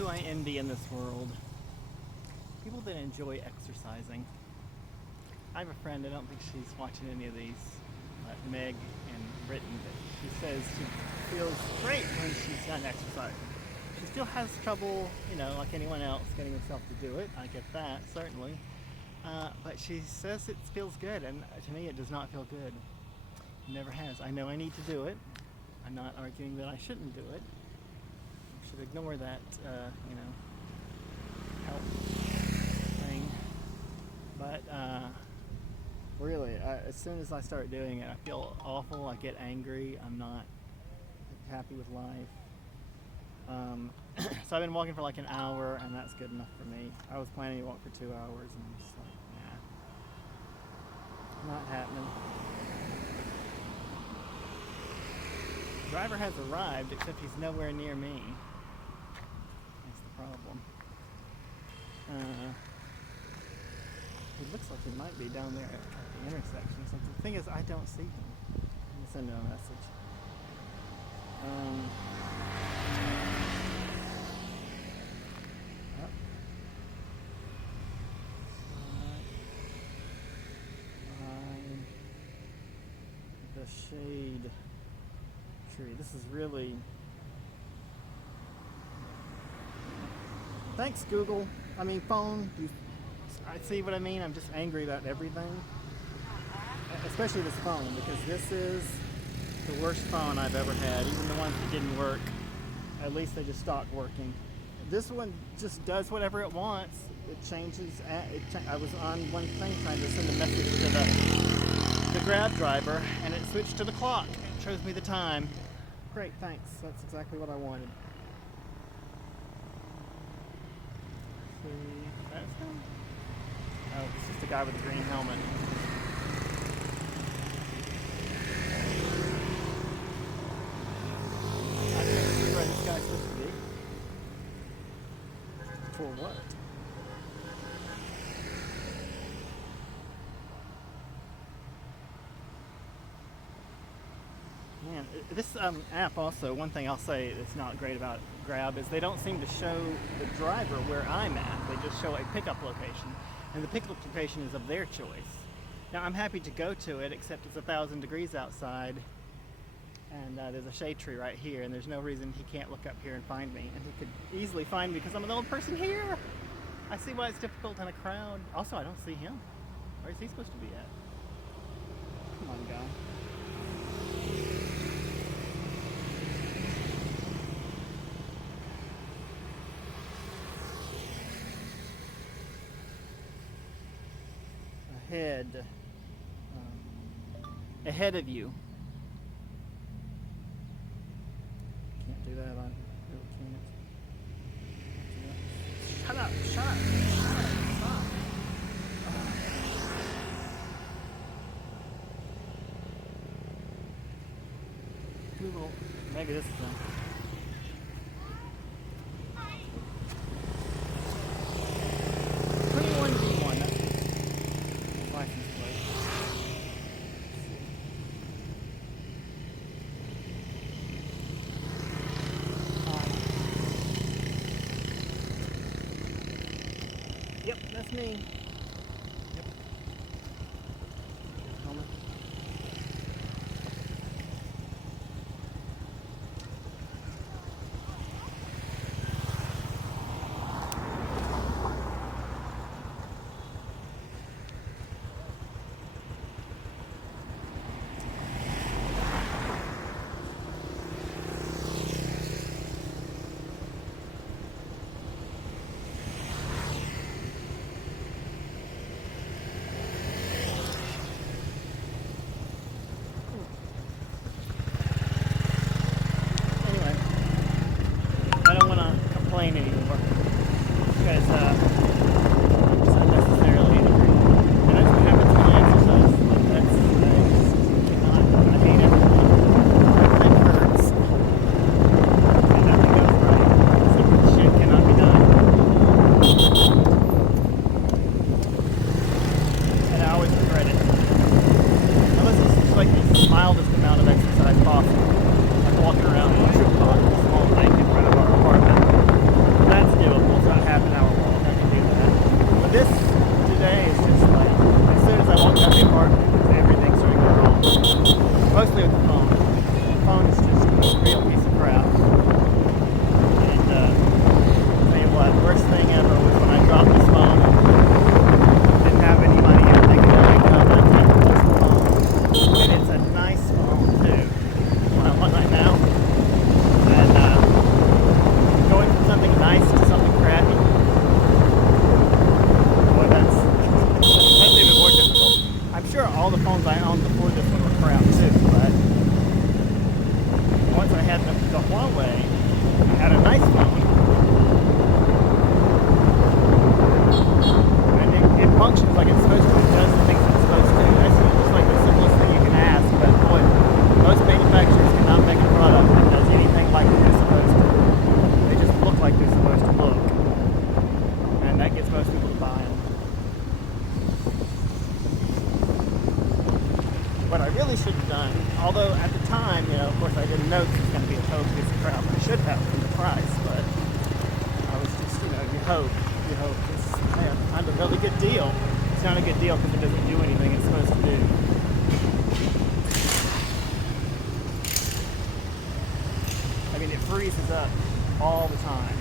who I envy in this world. People that enjoy exercising. I have a friend, I don't think she's watching any of these, Meg in Britain, but she says she feels great when she's done exercising. She still has trouble, like anyone else, getting herself to do it. I get that, certainly. But she says it feels good, and to me it does not feel good. It never has. I know I need to do it. I'm not arguing that I shouldn't do it. I should ignore that, health thing. But really, as soon as I start doing it, I feel awful. I get angry. I'm not happy with life. So I've been walking for like an hour, and that's good enough for me. I was planning to walk for 2 hours, and I'm just like, nah, not happening. The driver has arrived, except he's nowhere near me. That's the problem. It looks like he might be down there at the intersection. So the thing is, I don't see him. I'm gonna send him a message. The shade tree. This is really... Thanks, Google. Phone. I see what I mean. I'm just angry about everything. Especially this phone, because this is the worst phone I've ever had. Even the ones that didn't work, at least they just stopped working. This one just does whatever it wants. It changes. I was on one thing trying to send a message to the Grab driver, and it switched to the clock. It shows me the time. Great, thanks. That's exactly what I wanted. See, that's him? Oh, it's just a guy with a green helmet. I can't see where this guy's supposed to be. For what? Man, this app also, one thing I'll say that's not great about Grab is they don't seem to show the driver where I'm at. They just show a pickup location, and the pickup location is of their choice. Now I'm happy to go to it, except it's 1,000 degrees outside, and there's a shade tree right here, and there's no reason he can't look up here and find me. And he could easily find me because I'm the only person here. I see why it's difficult in a crowd. Also, I don't see him. Where is he supposed to be at? Come on, guy. Ahead of you. Can't do that. I really can't. Shut up! Stop! Google. Maybe this is done. Yep, that's me. Yep. Helmet. Anymore because it's unnecessarily angry. And that's what happens when I exercise. That's I just cannot. I hate everything. Everything hurts. And nothing goes right. Some shit cannot be done. And I always regret it. Unless it's just like the mildest amount of exercise possible. Like walking around in a small lake in front of our apartment. That's sure all the phones I owned before this one were crap too, but once I had the Huawei, I had a nice phone. And it functions like it's supposed to. It does the things it's supposed to. That's just like the simplest thing you can ask, but boy, most manufacturers cannot make a product that does anything like they're supposed to. They just look like they're supposed to look. And that gets most people to buy them. What I really should have done, although at the time, of course I didn't know this was going to be a total piece of crap. I should have from the price, but I was just, you hope. Man, I'm a really good deal. It's not a good deal because it doesn't do anything it's supposed to do. I mean, it freezes up all the time.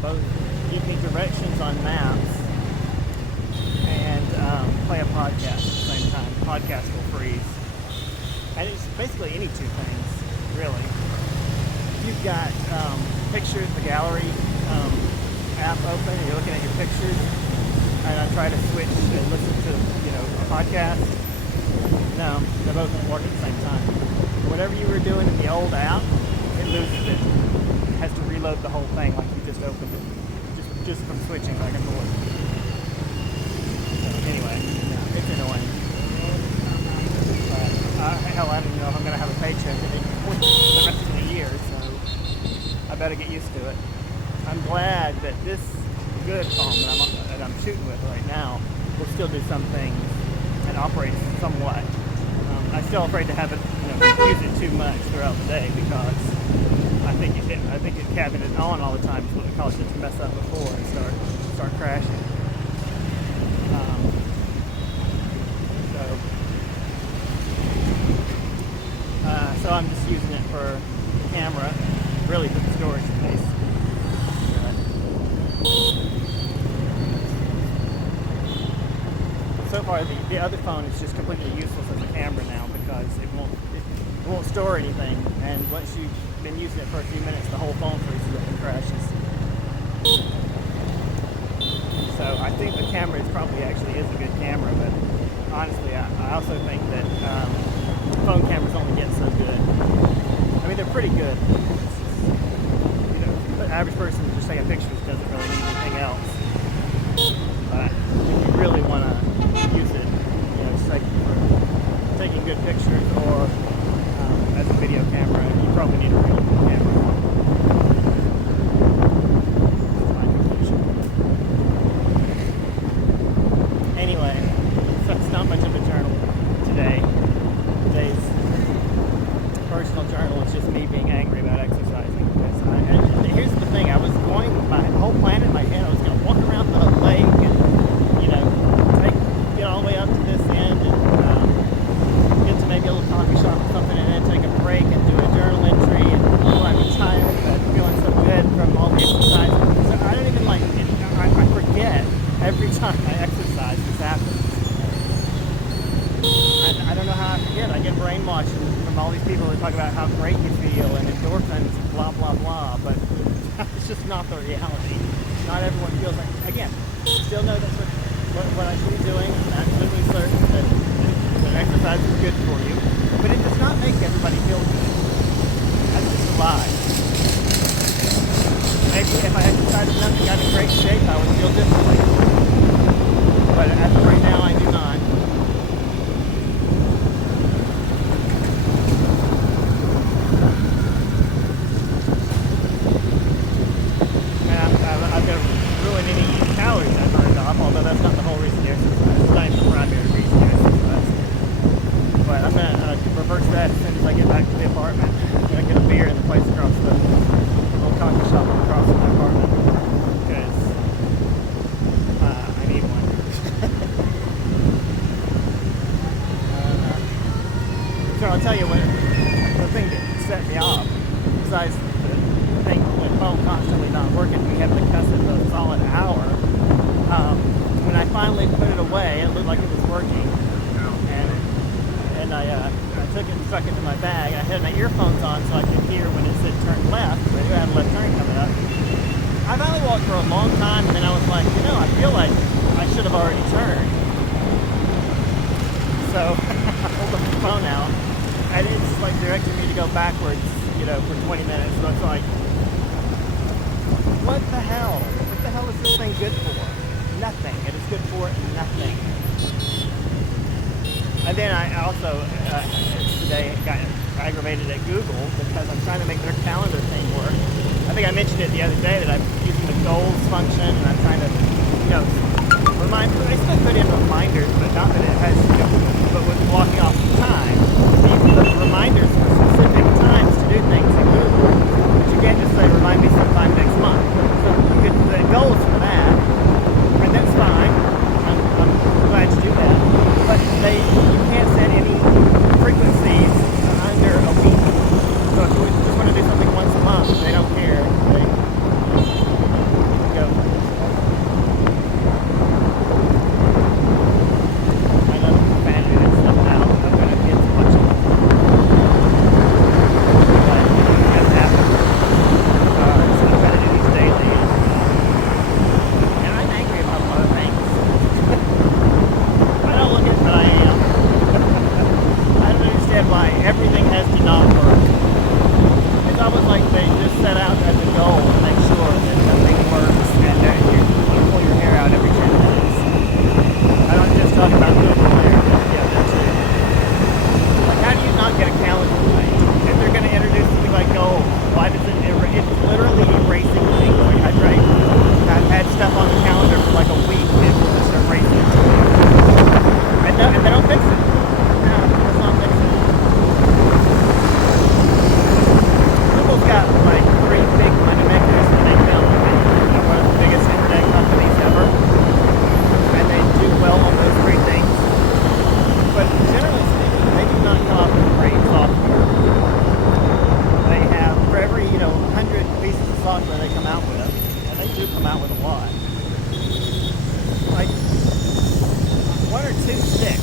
Both give me directions on maps and play a podcast at the same time. The podcast will freeze. And it's basically any two things, really. You've got pictures, the gallery app open, and you're looking at your pictures, and I try to switch and listen to, a podcast. No, they both don't work at the same time. Whatever you were doing in the old app, it loses it. It has to reload the whole thing like you just opened it, just from switching back and forth. So anyway, it's annoying. But hell, I don't know if I'm going to have a paycheck for the rest of the year, so I better get used to it. I'm glad that this good phone that I'm shooting with right now will still do some things and operate somewhat. I'm still afraid to have it, use it too much throughout the day because I think having it on all the time is what it caused it to mess up before and start crashing. So I'm just using it for the camera, really for the storage space. So far, the other phone is just completely useless as a camera now because it won't store anything, and once you've been using it for a few minutes, the whole phone freezes up and crashes. So I think the camera probably actually is a good camera, but honestly, I also think that phone cameras only get so good. I mean, they're pretty good. The average person just taking pictures doesn't really need anything else. But if you really want to use it, just like for taking good pictures or as a video camera, you probably need a really good camera. That's my conclusion. Anyway, so it's not much of a journal today. Today's personal journal is just me being angry about exercising. And here's the thing, I was going, my whole plan in my head, I was going to walk around the lake and, get all the way up to this end and get to maybe a little coffee shop or something and then take a break and do a journal entry and I'm tired but feeling so good from all the exercise. So I don't even I forget every time I exercise this happens. I don't know how I forget. I get brainwashed from all these people that talk about how great you feel and endorphins, blah, blah, blah, but it's just not the reality. Not everyone feels like, again, still know that's what I should be doing. I'm absolutely certain that exercise is good for you, but it does not make everybody feel good. That's just a lie. Maybe if I exercised enough and got in great shape, I would feel differently. But as of right now, I do not. I've got to ruin any calories I burned off, although that's not the whole reason to exercise. It's not even the primary reason to exercise. But I'm going to reverse that as soon as I get back to the apartment. I'm going to get a beer in the place across the little coffee shop across from my apartment. Because I need one. So I'll tell you what the thing that set me off, besides the thing with the phone constantly not working, we had to cuss it for a solid hour. When I finally put it away, it looked like it was working, and I took it and stuck it in my bag. I had my earphones on so I could hear when it said turn left. I knew I had a left turn coming up. I finally walked for a long time, and then I was like, I feel like I should have already turned. So I pulled the phone out, and it's like directing me to go backwards, for 20 minutes. So it's like, what the hell? What the hell is this thing good for? Nothing. It is good for nothing. And then I also today got aggravated at Google because I'm trying to make their calendar thing work. I think I mentioned it the other day that I'm using the goals function, and I'm trying to, remind. I still put in reminders, but not that it has, but with blocking off time, you put reminders for specific times to do things in Google. But you can't just say remind me sometime next month. So you could set goals for that, and that's fine. I'm glad you do that. But you can't set any frequencies under a week. So if you just want to do something once a month, they don't care. They go. I know the profanity and stuff now. I'm going to get too much of it. But it has happened. So I'm trying to do these daily. And I'm angry about a lot of things. I don't look at it, but I am. I don't understand why everything has to not work. It's almost like they just set out as a goal to make sure that nothing works and that you pull your hair out every 10 minutes. I don't just talk about Google there. Yeah, that's it. Like, how do you not get a calendar right? If they're going to introduce something like goals, why does it it's literally erasing things. Like, I've had stuff on the calendar for like a week and it will just erase it. And they don't fix it. No, that's not fix it. Google's got like 3 big money makers that make them one of the biggest internet companies ever. And they do well on those 3 things. But generally speaking, they do not come up with great software. They have, for every, 100 pieces of software they come out with, and they do come out with a lot. Like, 1 or 2 stick.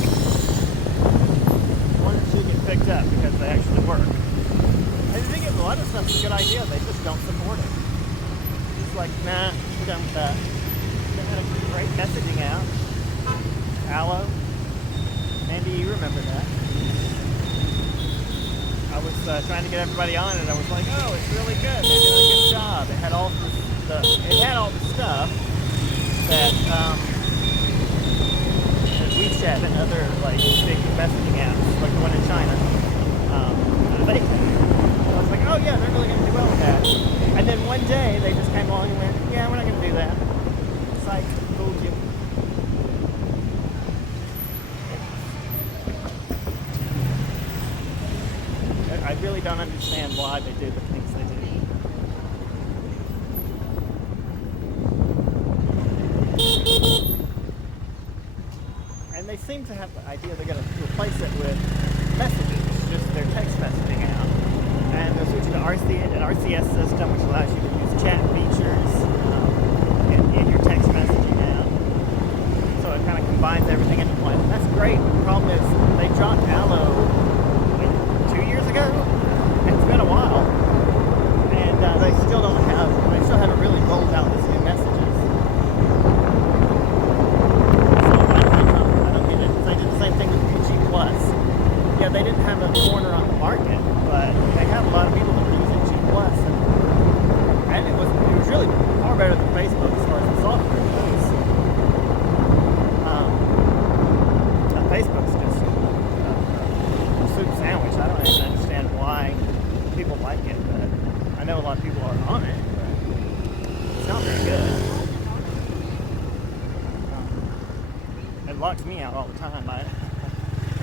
1 or 2 get picked up because they actually work. And the thing is, a lot of stuff's a good idea, they just don't support it. It's like, nah, we're done with that. They had a great messaging app. Allo. Andy, you remember that. I was trying to get everybody on it, and I was like, oh, it's really good. They're doing a good job. It had all the stuff that WeChat and other like big messaging apps, like the one in China. I was like, oh yeah, they're really going to do well with that. And then one day they just came along and went, yeah, we're not going to do that. Psych, fooled you. I really don't understand why they do the things they do. And they seem to have the idea they're going to replace it with messages, just their text messaging app. And they're switching to an RCS system, which allows you to use chat features in your text messaging app. So it kind of combines everything into one. That's great, but the problem is they dropped Allo like 2 years ago. It's been a while. And they still haven't really rolled out this new messages. So I don't get it. They did the same thing with PG Plus. Yeah, they didn't have a corner on the market, but they have a lot of people that are using G Plus, and it was really far better than Facebook as far as the software goes. Facebook's just a soup sandwich. I don't even understand why people like it, but I know a lot of people are on it, but it's not very good. It locks me out all the time. I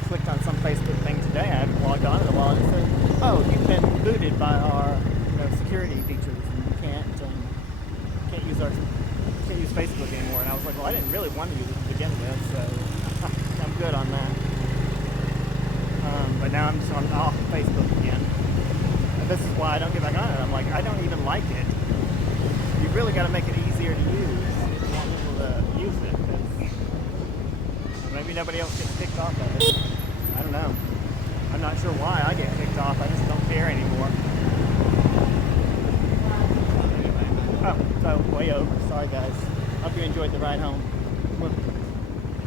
clicked on some Facebook thing today. I haven't logged on in a while, and it said, "Oh, you've been booted by our security features, and you can't use Facebook anymore." And I was like, "Well, I didn't really want to use it to begin with, so I'm good on that." But now I'm just off Facebook again. And this is why I don't get back on it. I'm like, I don't even like it. You really got to make it easier to use if you want people to use it. Maybe nobody else gets kicked off of it. I don't know. I'm not sure why I get kicked off. I just don't care anymore. Oh, so way over. Sorry guys. Hope you enjoyed the ride home.